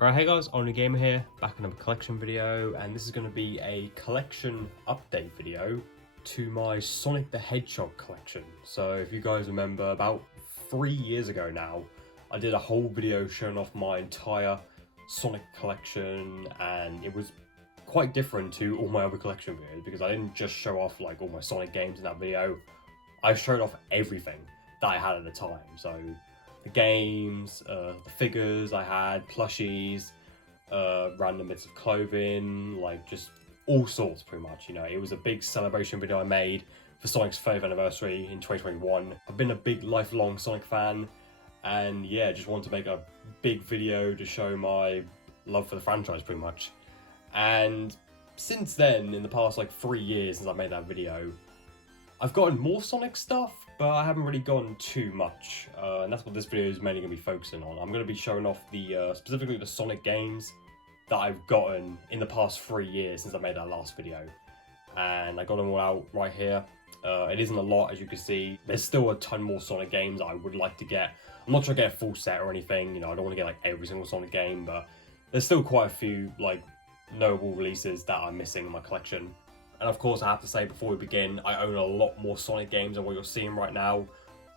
Alright, hey guys, Only Gamer here, back in another collection video, and this is going to be a collection update video to my Sonic the Hedgehog collection. So if you guys remember, about 3 years ago now, I did a whole video showing off my entire Sonic collection, and it was quite different to all my other collection videos because I didn't just show off like all my Sonic games in that video. I showed off everything that I had at the time. So the games, the figures I had, plushies, random bits of clothing, like just all sorts pretty much, you know. It was a big celebration video I made for Sonic's 30th anniversary in 2021. I've been a big lifelong Sonic fan, and yeah, just wanted to make a big video to show my love for the franchise pretty much. And since then, in the past like 3 years since I made that video, I've gotten more Sonic stuff, but I haven't really gotten too much, and that's what this video is mainly going to be focusing on. I'm going to be showing off the specifically the Sonic games that I've gotten in the past 3 years since I made that last video, and I got them all out right here. It isn't a lot, as you can see. There's still a ton more Sonic games that I would like to get. I'm not trying to get a full set or anything, you know, I don't want to get like every single Sonic game, but there's still quite a few like notable releases that I'm missing in my collection. And of course, I have to say before we begin, I own a lot more Sonic games than what you're seeing right now,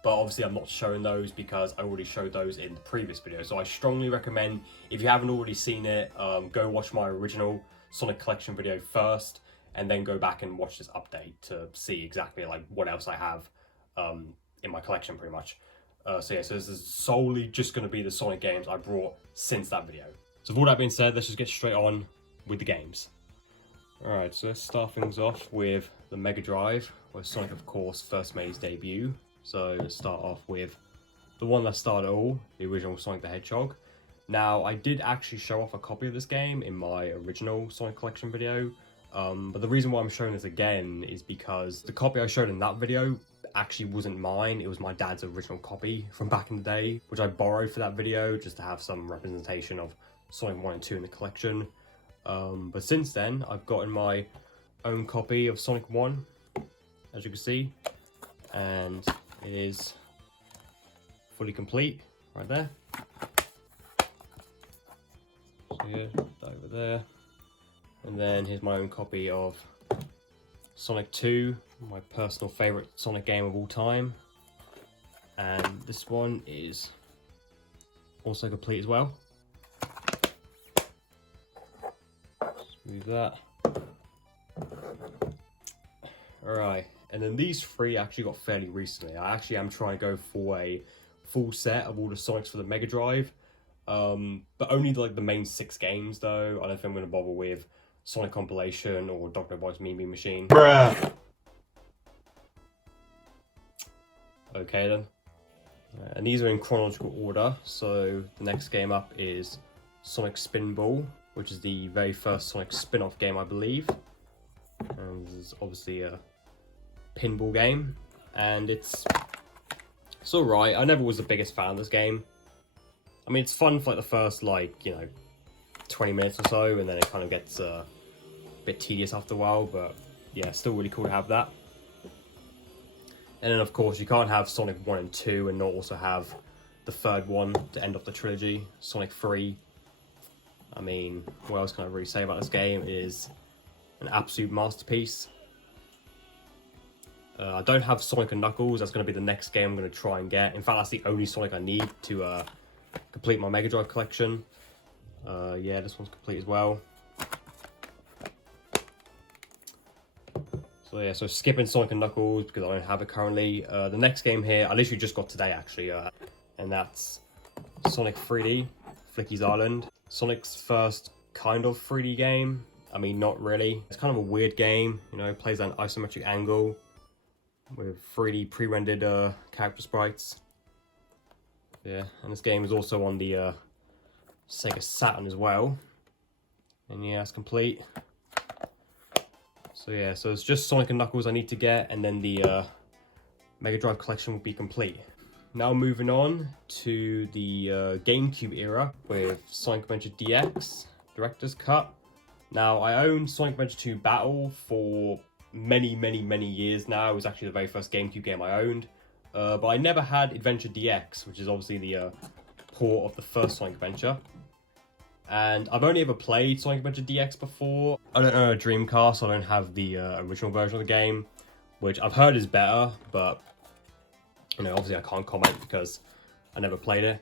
but obviously I'm not showing those because I already showed those in the previous video. So I strongly recommend, if you haven't already seen it, go watch my original Sonic collection video first, and then go back and watch this update to see exactly like what else I have in my collection pretty much. So yeah, so this is solely just going to be the Sonic games I brought since that video. So with all that being said, let's just get straight on with the games. Alright, so let's start things off with the Mega Drive, where Sonic, of course, first made his debut. So let's start off with the one that started it all, the original Sonic the Hedgehog. Now, I did actually show off a copy of this game in my original Sonic collection video, but the reason why I'm showing this again is because the copy I showed in that video actually wasn't mine. It was my dad's original copy from back in the day, which I borrowed for that video just to have some representation of Sonic 1 and 2 in the collection. But since then, I've gotten my own copy of Sonic 1, as you can see, and it is fully complete right there. So yeah, that over there. And then here's my own copy of Sonic 2, my personal favourite Sonic game of all time. And this one is also complete as well. Move that. Alright, and then these three actually got fairly recently. I actually am trying to go for a full set of all the Sonics for the Mega Drive, but only like the main 6 games though. I don't think I'm going to bother with Sonic Compilation or Dr. Boy's Mean Bean Machine. Bruh! Okay then. And these are in chronological order, so the next game up is Sonic Spinball, which is the very first Sonic spin-off game, I believe. And this is obviously a pinball game, and it's alright. I never was the biggest fan of this game. I mean, it's fun for like the first, like, you know, 20 minutes or so, and then it kind of gets a bit tedious after a while, but yeah, still really cool to have that. And then, of course, you can't have Sonic 1 and 2 and not also have the third one to end off the trilogy, Sonic 3. I mean, what else can I really say about this game? It is an absolute masterpiece. I don't have Sonic and Knuckles. That's going to be the next game I'm going to try and get. In fact, that's the only Sonic I need to complete my Mega Drive collection. Yeah, this one's complete as well. So yeah, so skipping Sonic and Knuckles because I don't have it currently. The next game here, I literally just got today actually, and that's Sonic 3D, Flicky's Island. Sonic's first kind of 3D game. I mean, not really. It's kind of a weird game, you know, plays at an isometric angle with 3D pre-rendered character sprites. Yeah, and this game is also on the Sega Saturn as well. And yeah, it's complete. So yeah, so it's just Sonic and Knuckles I need to get, and then the Mega Drive collection will be complete. Now moving on to the GameCube era with Sonic Adventure DX Director's Cut. Now, I own Sonic Adventure 2 Battle for many years now. It was actually the very first GameCube game I owned. But I never had Adventure DX, which is obviously the port of the first Sonic Adventure. And I've only ever played Sonic Adventure DX before. I don't own a Dreamcast, so I don't have the original version of the game, which I've heard is better, but you know, obviously I can't comment because I never played it.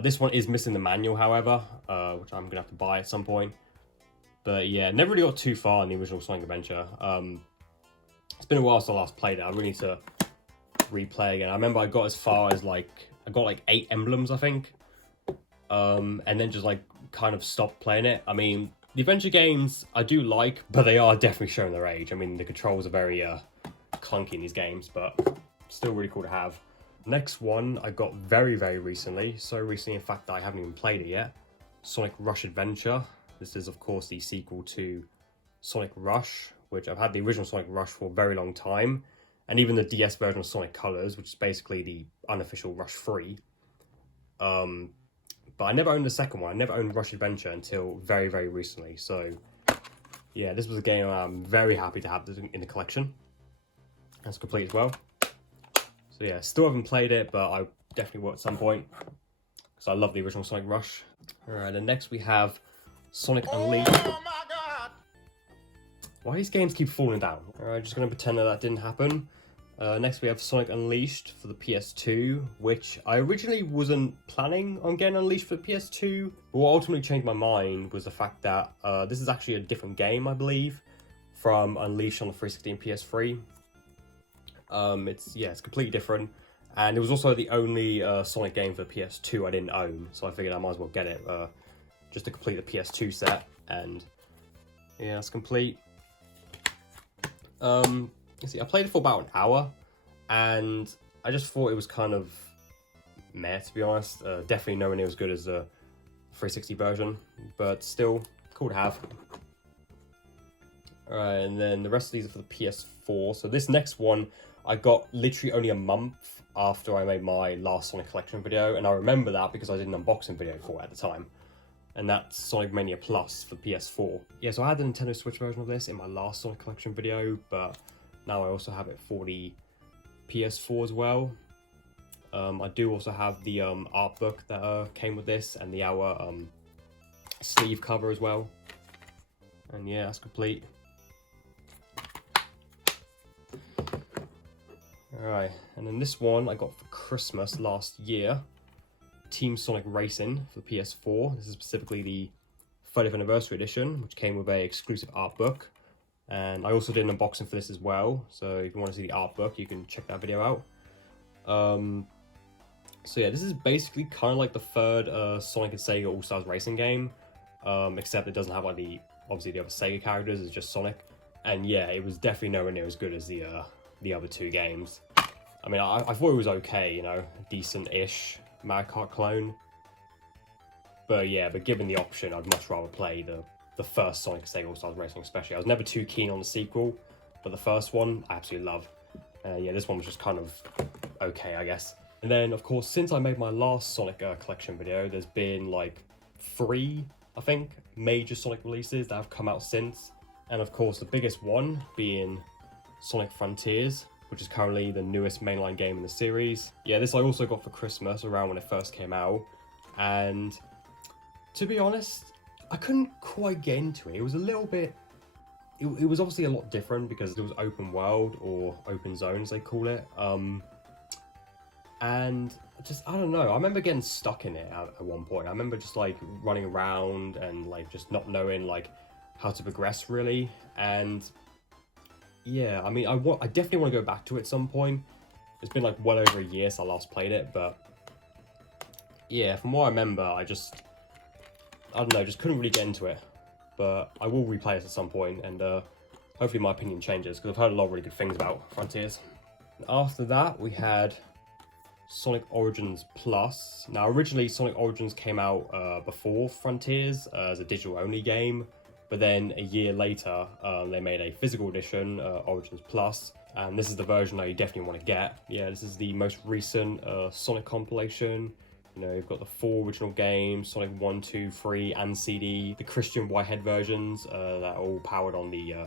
This one is missing the manual, however, which I'm gonna have to buy at some point. But yeah, never really got too far in the original Sonic Adventure. It's been a while since I last played it. I really need to replay again. I remember I got as far as I got 8 emblems, I think. And then just kind of stopped playing it. I mean, the adventure games I do like, but they are definitely showing their age. I mean, the controls are very clunky in these games, but still really cool to have. Next one I got very, very recently. So recently, in fact, that I haven't even played it yet. Sonic Rush Adventure. This is, of course, the sequel to Sonic Rush, which I've had the original Sonic Rush for a very long time. And even the DS version of Sonic Colors, which is basically the unofficial Rush 3. But I never owned the second one. I never owned Rush Adventure until very, very recently. So, yeah, this was a game I'm very happy to have in the collection. That's complete as well. So, yeah, still haven't played it, but I definitely will at some point. Because I love the original Sonic Rush. Alright, and next we have Sonic Unleashed. Oh my god! Why these games keep falling down? Alright, just going to pretend that didn't happen. Next we have Sonic Unleashed for the PS2, which I originally wasn't planning on getting Unleashed for the PS2. But what ultimately changed my mind was the fact that this is actually a different game, I believe, from Unleashed on the 360 and PS3. It's completely different. And it was also the only Sonic game for the PS2 I didn't own, so I figured I might as well get it just to complete the PS2 set. And yeah, it's complete. See, I played it for about an hour, and I just thought it was kind of meh, to be honest. Definitely nowhere near as good as the 360 version, but still cool to have. Alright, and then the rest of these are for the PS4. So this next one I got literally only a month after I made my last Sonic Collection video, and I remember that because I did an unboxing video for it at the time. And that's Sonic Mania Plus for PS4. Yeah, so I had the Nintendo Switch version of this in my last Sonic Collection video, but now I also have it for the PS4 as well. I do also have the art book that came with this, and the Hour sleeve cover as well. And yeah, that's complete. Alright, and then this one I got for Christmas last year. Team Sonic Racing for the PS4. This is specifically the 30th anniversary edition, which came with a exclusive art book. And I also did an unboxing for this as well, so if you want to see the art book, you can check that video out. So yeah, this is basically kind of like the third Sonic and Sega All-Stars Racing game, except it doesn't have obviously the other Sega characters, it's just Sonic. And yeah, it was definitely nowhere near as good as the other two games. I mean, I thought it was okay, you know, decent-ish Mario Kart clone. But yeah, given the option, I'd much rather play the first Sonic Sega All-Stars Racing especially. I was never too keen on the sequel, but the first one I absolutely love. Yeah, this one was just kind of okay, I guess. And then, of course, since I made my last Sonic Collection video, there's been 3, I think, major Sonic releases that have come out since. And of course, the biggest one being Sonic Frontiers, which is currently the newest mainline game in the series. Yeah, this I also got for Christmas around when it first came out. And to be honest, I couldn't quite get into it. It was a little bit... It was obviously a lot different because it was open world, or open zones they call it. And just, I don't know, I remember getting stuck in it at one point. I remember just running around and just not knowing how to progress really. And yeah, I mean, I definitely want to go back to it at some point. It's been well over a year since I last played it, but yeah, from what I remember, I don't know, just couldn't really get into it. But I will replay it at some point, and hopefully my opinion changes, because I've heard a lot of really good things about Frontiers. After that, we had Sonic Origins Plus. Now, originally, Sonic Origins came out before Frontiers as a digital-only game, but then a year later, they made a physical edition, Origins Plus, and this is the version that you definitely want to get. Yeah, this is the most recent Sonic compilation. You know, you've got the 4 original games, Sonic 1, 2, 3, and CD, the Christian Whitehead versions that are all powered on the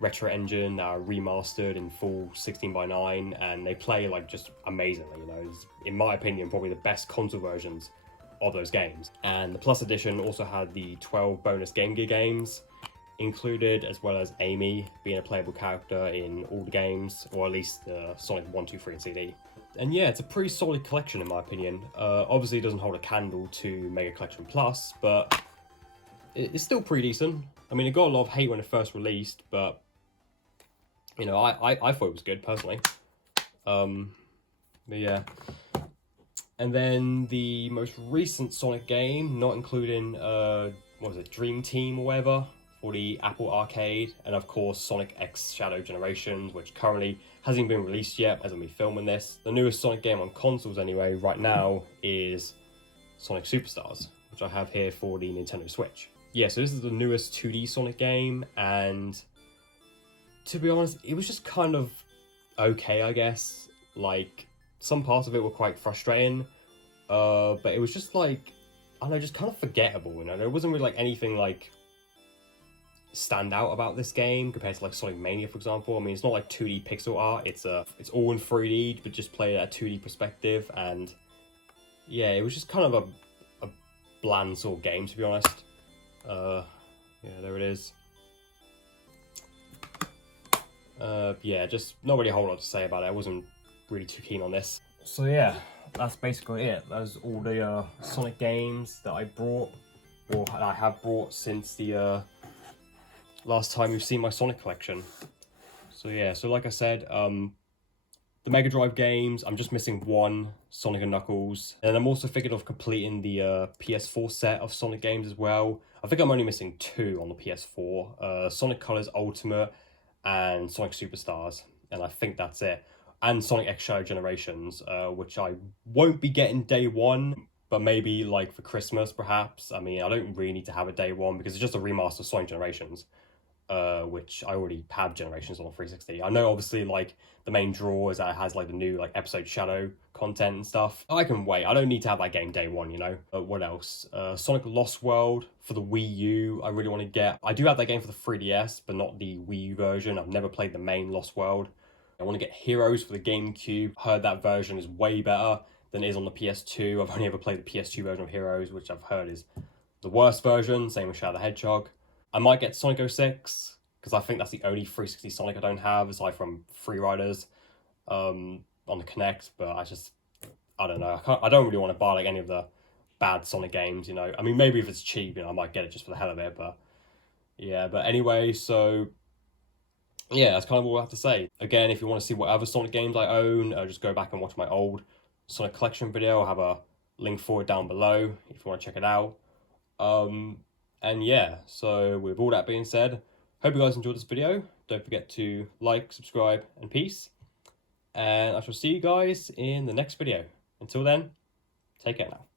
Retro engine, that are remastered in full 16:9, and they play just amazingly. You know, it's, in my opinion, probably the best console versions of those games. And the Plus Edition also had the 12 bonus Game Gear games included, as well as Amy being a playable character in all the games, or at least Sonic 1, 2, 3 and CD. And yeah, it's a pretty solid collection in my opinion. Obviously it doesn't hold a candle to Mega Collection Plus, but it's still pretty decent. I mean, it got a lot of hate when it first released, but you know, I thought it was good personally. But yeah. And then the most recent Sonic game, not including what was it, Dream Team or whatever, for the Apple Arcade, and of course Sonic X Shadow Generations, which currently hasn't been released yet as I'm filming this. The newest Sonic game on consoles anyway right now is Sonic Superstars, which I have here for the Nintendo Switch. Yeah, so this is the newest 2D Sonic game, and to be honest, it was just kind of okay, I guess. Like, some parts of it were quite frustrating, but it was just like, I don't know, just kind of forgettable, you know? There wasn't really like anything like stand out about this game compared to like Sonic Mania, for example. I mean, it's not like 2D pixel art, it's all in 3D, but just played at a 2D perspective, and yeah, it was just kind of a bland sort of game, to be honest. Yeah, there it is. Yeah, just not really a whole lot to say about it. I wasn't really too keen on this. So yeah, that's basically it. That's all the Sonic games that I brought, or I have brought since the last time you've seen my Sonic collection. So yeah, so like I said, the Mega Drive games, I'm just missing one, Sonic and Knuckles. And I'm also thinking of completing the PS4 set of Sonic games as well. I think I'm only missing 2 on the PS4, Sonic Colors Ultimate and Sonic Superstars. And I think that's it. And Sonic X Shadow Generations, which I won't be getting day one, but maybe like for Christmas perhaps. I mean, I don't really need to have a day one because it's just a remaster of Sonic Generations, which I already have Generations on the 360. I know obviously like the main draw is that it has like the new like episode Shadow content and stuff. I can wait. I don't need to have that game day one, you know. What else? Sonic Lost World for the Wii U, I really want to get. I do have that game for the 3DS, but not the Wii U version. I've never played the main Lost World. I want to get Heroes for the GameCube. Heard that version is way better than it is on the PS2. I've only ever played the PS2 version of Heroes, which I've heard is the worst version. Same with Shadow the Hedgehog. I might get Sonic 06, because I think that's the only 360 Sonic I don't have, aside from Free Riders on the Kinect, but I don't know. I don't really want to buy like any of the bad Sonic games, you know. I mean, maybe if it's cheap, you know, I might get it just for the hell of it, but yeah. But anyway, so yeah, that's kind of all I have to say. Again, if you want to see what other Sonic games I own, just go back and watch my old Sonic collection video. I'll have a link for it down below if you want to check it out. And yeah, so with all that being said, hope you guys enjoyed this video. Don't forget to like, subscribe, and peace. And I shall see you guys in the next video. Until then, take care now.